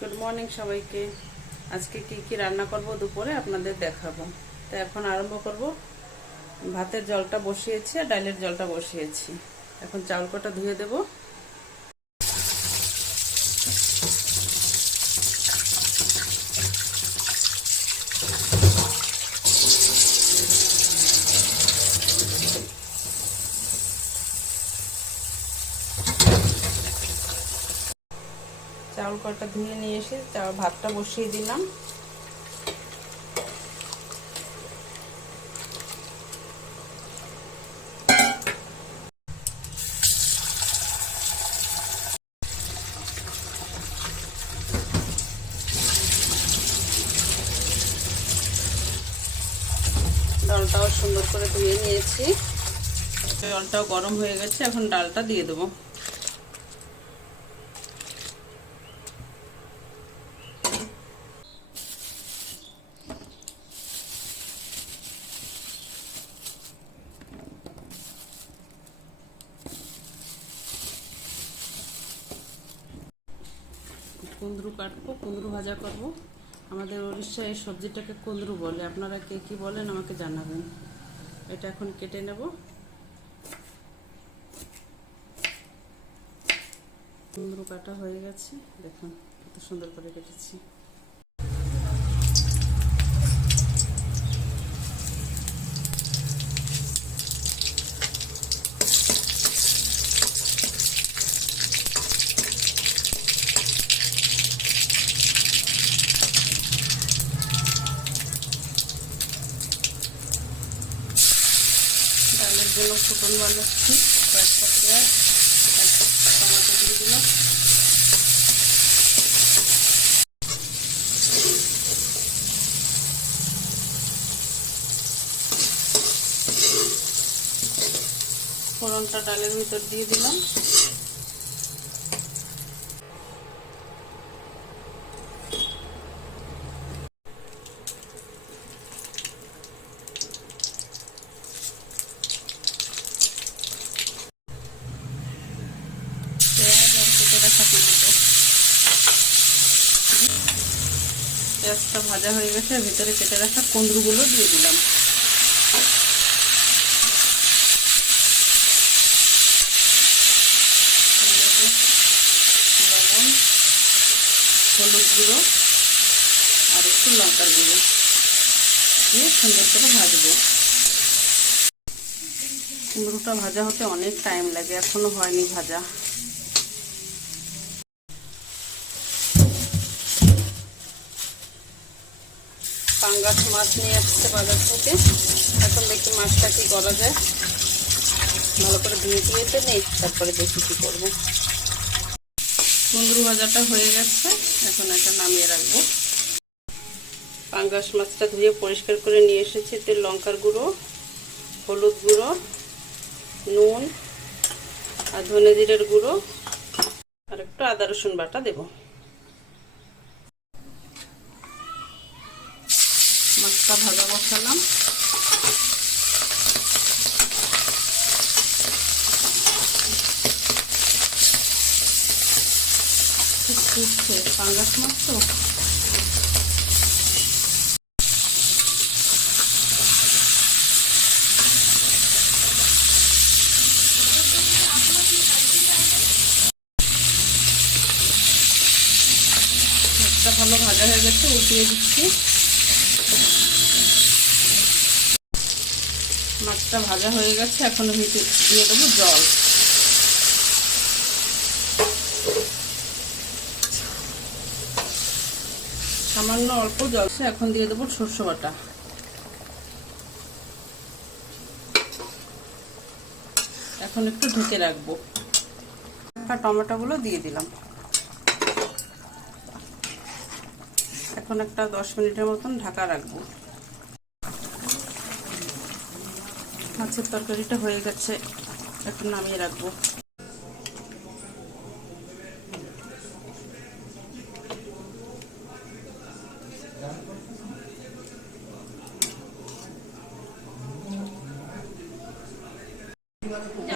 Good morning সবাইকে। আজকে কি কি রান্না করব দুপুরে আপনাদের দেখাবো। তো এখন আরম্ভ করব। ভাতের জলটা বসিয়েছি আর ডালের জলটা বসিয়েছি। এখন চাউল কটা ধুয়ে দেব। চাউল কটা ধুয়ে নিয়ে এসে ভাতটা বসিয়ে দিলাম। ডালটাও সুন্দর করে ধুয়ে নিয়েছি। জলটাও গরম হয়ে গেছে, এখন ডালটা দিয়ে দেবো। কুঁদরু কাটবো, কুঁদরু ভাজা করব। আমাদের উড়িষ্যায় এই সবজিটাকে কুঁদরু বলে, আপনারা কে কি বলেন আমাকে জানাবেন। এটা এখন কেটে নেব। কুঁদরু কাটা হয়ে গেছে, দেখুন কত সুন্দর করে কেটেছি। ডালের জন্য ফুটন বানাচ্ছি। কয়েকটা পেঁয়াজ, একটা টমেটো দিয়ে দিলাম। ফোড়নটা ডালের ভিতর দিয়ে দিলাম। পেঁয়াজটা ভাজা হয়ে গেছে, ভিতরে কেটে রাখা কুঁদরুগুলো দিয়ে দিলাম। লবণ, হলুদ গুঁড়ো আর একটু লঙ্কার গুঁড়ো দিয়ে সুন্দর করে ভাজবো। কুঁদরুটা ভাজা হতে অনেক টাইম লাগে, এখনো হয়নি ভাজা। পাঙ্গাস মাছ নিয়ে আসছে বাজার থেকে। এখন দেখি মাছটা কি করা যায়। ভালো করে ধুয়ে দিয়েতে নেই, তারপরে দেখি কি করবো। কুঁদরু ভাজাটা হয়ে গেছে, এখন এটা নামিয়ে রাখবো। পাঙ্গাস মাছটা ধুয়ে পরিষ্কার করে নিয়ে এসেছি। এতে লঙ্কার গুঁড়ো, হলুদ গুঁড়ো, নুন আর ধনে জিরের গুঁড়ো আর একটু আদা রসুন বাটা দেব। মাছটা ভাজা বসালাম। ফুটছে, পাঙ্গাস মাছ তো। মাছটা ভালো ভাজা হয়ে গেছে, উল্টিয়ে দিচ্ছি। মাছটা ভাজা হয়ে গেছে, এখন ভিতরে দিয়ে দেবো জল। সামান্য অল্প জল, এখন দিয়ে দেবো সরষে বাটা। এখন একটু ঢেকে রাখবো। টমেটোগুলো দিয়ে দিলাম। এখন একটা 10 মিনিটের মতন ঢাকা রাখবো। মাছের তরকারিটা হয়ে গেছে, এখন নামিয়ে রাখবো।